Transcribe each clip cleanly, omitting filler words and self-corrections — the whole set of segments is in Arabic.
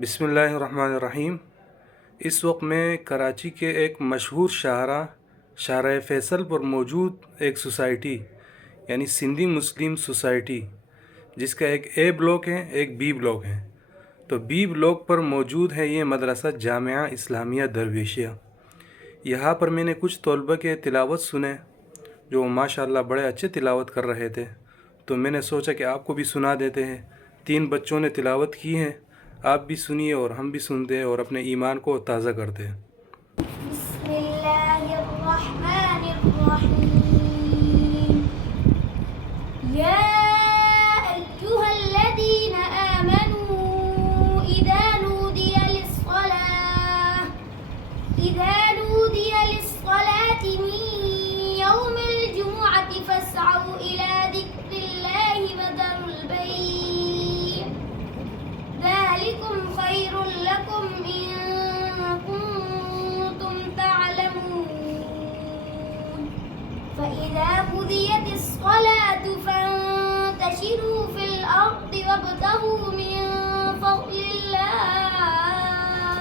बिस्मिल्लाहिर्रहमानिर्रहीम। इस वक्त मैं कराची के एक मशहूर शाहरा फैसल पर मौजूद एक सोसाइटी यानी सिंधी मुस्लिम सोसाइटी, जिसका एक ए ब्लॉक है, एक बी ब्लॉक है। तो बी ब्लॉक पर मौजूद है ये मदरसा जामिया इस्लामिया दरवेशिया। यहाँ पर मैंने कुछ तलबा के तिलावत सुने जो माशाअल्लाह बड़े अच्छे तिलावत कर रहे थे, तो मैंने सोचा कि आपको भी सुना देते हैं। 3 बच्चों ने तिलावत की है, आप भी सुनिए और हम भी सुनते हैं और अपने ईमान को ताज़ा करते हैं। فإذا قضيت الصلاة فانتشروا في الأرض وابتغوا من فضل الله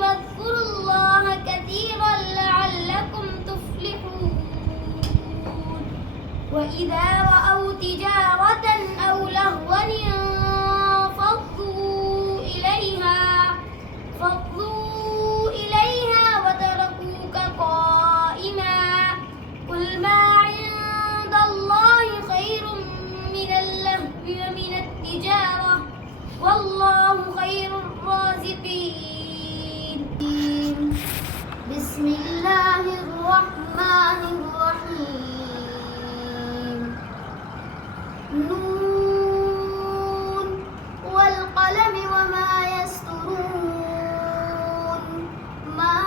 واذكروا الله كثيرا لعلكم تفلحون. وإذا رأوا تجارة أو لهوا انفضوا إليها وتركوك قائما. قل ما عند الله خير من اللهو ومن التجارة والله خير الرازقين. بسم الله الرحمن الرحيم. نون والقلم وما يسطرون. ما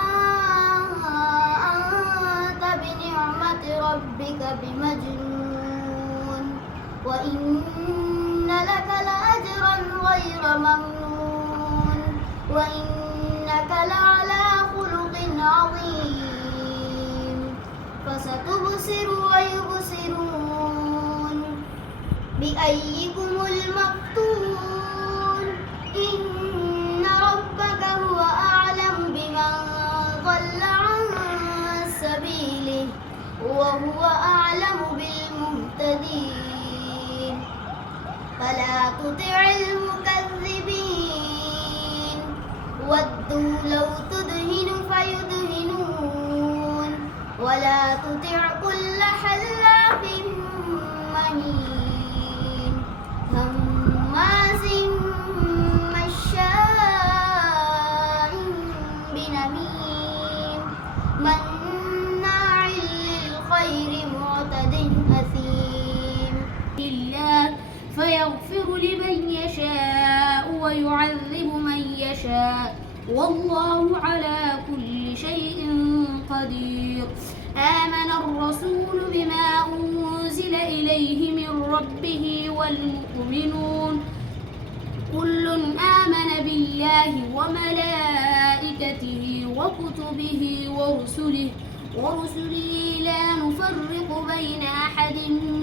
أنت بنعمة ربك بمجنون وإن لك لأجرا غير ممنون وإنك لعلى خلق عظيم. فستبصر ويبصرون بأيكم المفتون. إن ربك هو أعلم بمن ضل عن سبيله وهو أعلم بالمهتدين. فلا تطع المكذبين ودوا لو تدهن فيدهنون ولا تطع كل حلاف مهين هماز مشاء بنميم مناع للخير معتد أثيم. الله فيغفر لمن يشاء ويعذب من يشاء والله على كل شيء قدير. آمن الرسول بما أنزل إليه من ربه والمؤمنون كل آمن بالله وملائكته وكتبه ورسله لا نفرق بين أحد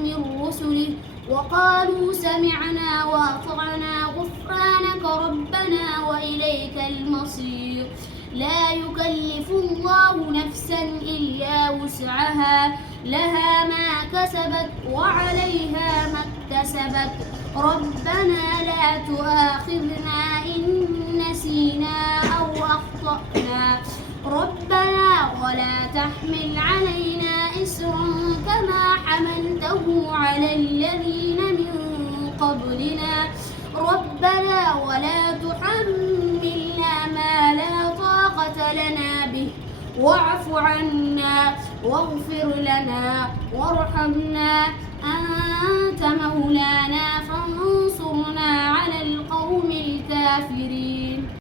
من رسله وقالوا سمعنا وأطعنا غفرانك ربنا وإليك المصير. لا يكلف الله نفسا إلا وسعها لها ما كسبت وعليها ما اكتسبت. ربنا لا تؤاخذنا إن نسينا أو أخطأنا ربنا ولا تحمل علينا إسرا كما حملته على الذين من قبلنا ربنا ولا تحملنا ما لا طاقة لنا به واعف عنا واغفر لنا وارحمنا أنت مولانا فانصرنا على القوم الكافرين.